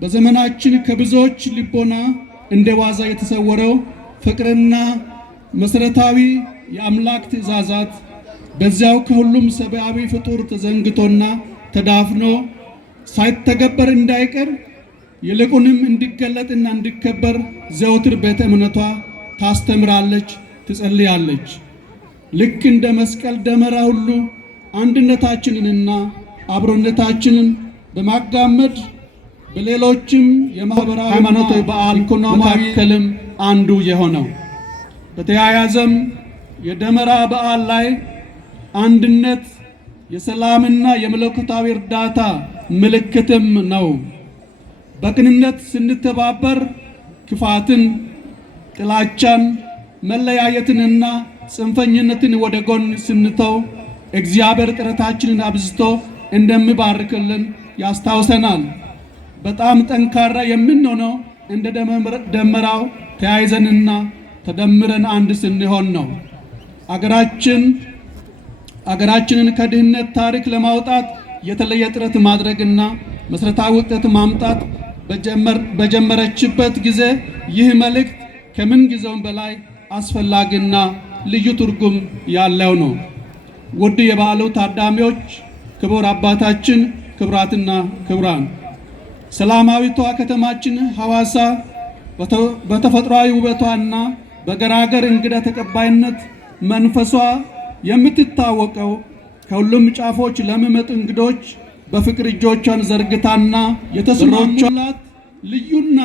በዘመናችን ከብዙዎች ልቦና እንደዋዛ የተሰወረው ፍቅርና መሰረታዊ የአምላክ ትእዛዛት በዚያው ከሁሉም ሰብአዊ ፍጡር ተዘንግቶና ተዳፍኖ ሳይተገበር እንዳይቀር ይልቁንም እንዲገለጥና እንዲከበር ዘወትር ቤተ እምነቷ ታስተምራለች፣ ትጸልያለች። ልክ እንደ መስቀል ደመራ ሁሉ አንድነታችንንና አብሮነታችንን በማጋመድ በሌሎችም የማህበራዊ ሃይማኖታዊ በዓል መካከልም አንዱ የሆነው በተያያዘም የደመራ በዓል ላይ አንድነት የሰላምና የመለኮታዊ እርዳታ ምልክትም ነው። በቅንነት ስንተባበር ክፋትን፣ ጥላቻን፣ መለያየትንና ጽንፈኝነትን ወደ ጎን ስንተው እግዚአብሔር ጥረታችንን አብዝቶ እንደሚባርክልን ያስታውሰናል። በጣም ጠንካራ የምንሆነው እንደ ደመራው ተያይዘንና ተደምረን አንድ ስንሆን ነው። አገራችንን ከድህነት ታሪክ ለማውጣት የተለየ ጥረት ማድረግና መሰረታዊ ውጤት ማምጣት በጀመረችበት ጊዜ ይህ መልእክት ከምን ጊዜውም በላይ አስፈላጊና ልዩ ትርጉም ያለው ነው። ውድ የበዓሉ ታዳሚዎች፣ ክቡር አባታችን፣ ክቡራትና ክቡራን፣ ሰላማዊቷ ከተማችን ሐዋሳ በተፈጥሯዊ ውበቷና በገራገር እንግዳ ተቀባይነት መንፈሷ የምትታወቀው ከሁሉም ጫፎች ለሚመጡ እንግዶች በፍቅር እጆቿን ዘርግታና የተሰማላት ልዩና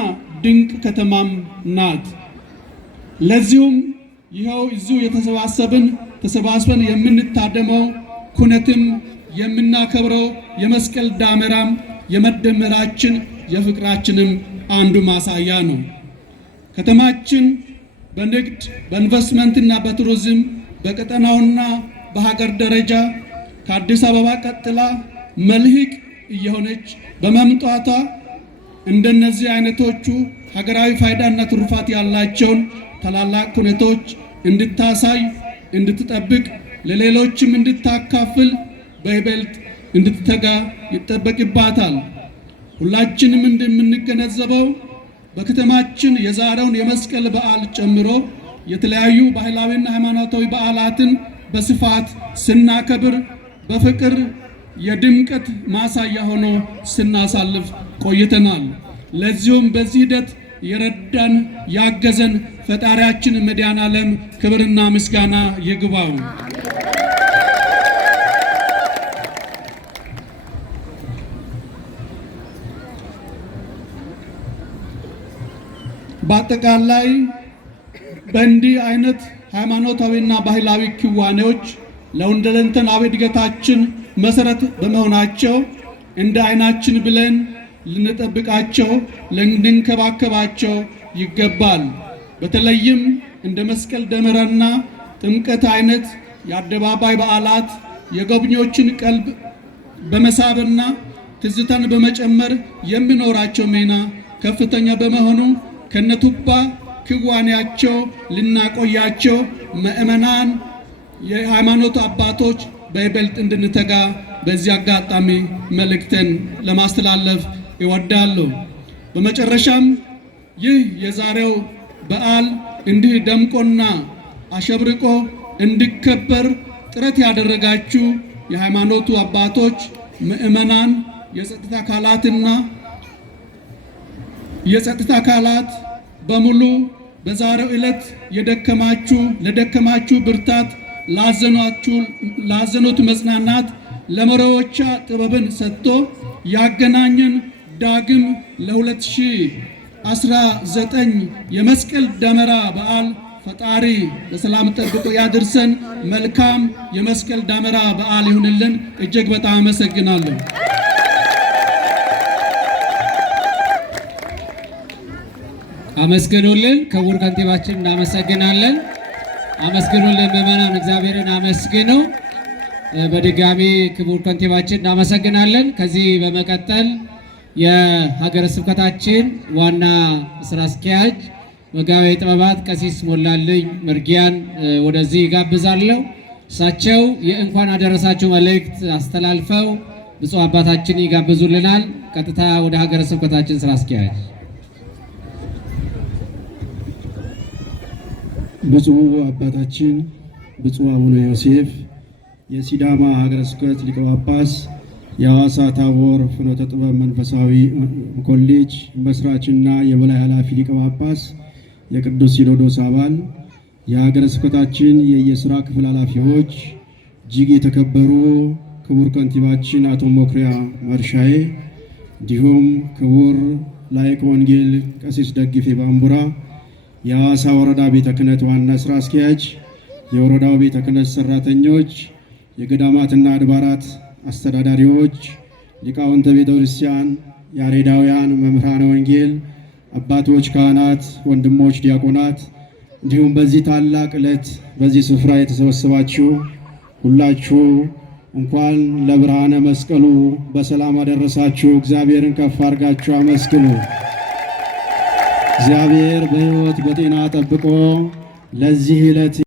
ድንቅ ከተማም ናት። ለዚሁም ይኸው እዚሁ ተሰባስበን የምንታደመው ኩነትም የምናከብረው የመስቀል ዳመራም የመደመራችን የፍቅራችንም አንዱ ማሳያ ነው። ከተማችን በንግድ በኢንቨስትመንትና በቱሪዝም በቀጠናውና በሀገር ደረጃ ከአዲስ አበባ ቀጥላ መልህቅ እየሆነች በመምጣቷ እንደነዚህ አይነቶቹ ሀገራዊ ፋይዳና ትሩፋት ያላቸውን ታላላቅ ኩነቶች እንድታሳይ፣ እንድትጠብቅ፣ ለሌሎችም እንድታካፍል በይበልጥ እንድትተጋ ይጠበቅባታል። ሁላችንም እንደምንገነዘበው በከተማችን የዛሬውን የመስቀል በዓል ጨምሮ የተለያዩ ባህላዊና ሃይማኖታዊ በዓላትን በስፋት ስናከብር በፍቅር የድምቀት ማሳያ ሆኖ ስናሳልፍ ቆይተናል። ለዚሁም በዚህ ሂደት የረዳን ያገዘን ፈጣሪያችን መድኃኔዓለም ክብርና ምስጋና ይግባው። በአጠቃላይ በእንዲህ አይነት ሃይማኖታዊና ባህላዊ ክዋኔዎች ለሁለንተናዊ እድገታችን መሰረት በመሆናቸው እንደ አይናችን ብለን ልንጠብቃቸው፣ ልንከባከባቸው ይገባል። በተለይም እንደ መስቀል ደመራና ጥምቀት አይነት የአደባባይ በዓላት የጎብኚዎችን ቀልብ በመሳብና ትዝታን በመጨመር የሚኖራቸው ሚና ከፍተኛ በመሆኑ ከነቱባ ክዋኔያቸው ልናቆያቸው ምእመናን፣ የሃይማኖት አባቶች በይበልጥ እንድንተጋ በዚህ አጋጣሚ መልእክትን ለማስተላለፍ እወዳለሁ። በመጨረሻም ይህ የዛሬው በዓል እንዲህ ደምቆና አሸብርቆ እንዲከበር ጥረት ያደረጋችሁ የሃይማኖቱ አባቶች፣ ምእመናን፣ የጸጥታ አካላት በሙሉ በዛሬው ዕለት ለደከማችሁ ብርታት፣ ላዘኑት መጽናናት፣ ለመሪዎቿ ጥበብን ሰጥቶ ያገናኘን ዳግም ለ2019 የመስቀል ደመራ በዓል ፈጣሪ በሰላም ጠብቆ ያድርሰን። መልካም የመስቀል ደመራ በዓል ይሁንልን። እጅግ በጣም አመሰግናለሁ። አመስግኑልን። ክቡር ከንቲባችን እናመሰግናለን። አመስግኑልን ምዕመናን፣ እግዚአብሔርን አመስግኑ። በድጋሚ ክቡር ከንቲባችን እናመሰግናለን። ከዚህ በመቀጠል የሀገረ ስብከታችን ዋና ስራ አስኪያጅ መጋቤ ጥበባት ቀሲስ ሞላልኝ መርጊያን ወደዚህ ጋብዛለሁ። እሳቸው የእንኳን አደረሳችሁ መልእክት አስተላልፈው ብፁዕ አባታችን ይጋብዙልናል። ቀጥታ ወደ ሀገረ ስብከታችን ስራ አስኪያጅ። ብፁዕ አባታችን ብፁዕ አቡነ ዮሴፍ የሲዳማ ሀገረ ስብከት ሊቀ ጳጳስ፣ የሐዋሳ ታቦር ፍኖተ ጥበብ መንፈሳዊ ኮሌጅ መስራችና የበላይ ኃላፊ ሊቀ ጳጳስ፣ የቅዱስ ሲኖዶስ አባል፣ የሀገረ ስብከታችን የየስራ ክፍል ኃላፊዎች፣ እጅግ የተከበሩ ክቡር ከንቲባችን አቶ መኩሪያ መርሻዬ፣ እንዲሁም ክቡር ላይቀ ወንጌል ቀሲስ ደግፌ ባምቡራ የሐዋሳ ወረዳ ቤተ ክህነት ዋና ስራ አስኪያጅ፣ የወረዳው ቤተ ክህነት ሰራተኞች፣ የገዳማትና አድባራት አስተዳዳሪዎች፣ ሊቃውንተ ቤተ ክርስቲያን፣ ያሬዳውያን መምህራነ ወንጌል፣ አባቶች ካህናት፣ ወንድሞች ዲያቆናት፣ እንዲሁም በዚህ ታላቅ ዕለት በዚህ ስፍራ የተሰበሰባችሁ ሁላችሁ እንኳን ለብርሃነ መስቀሉ በሰላም አደረሳችሁ። እግዚአብሔርን ከፍ አድርጋችሁ አመስግኑ። እግዚአብሔር በሕይወት በጤና ጠብቆ ለዚህ ዕለት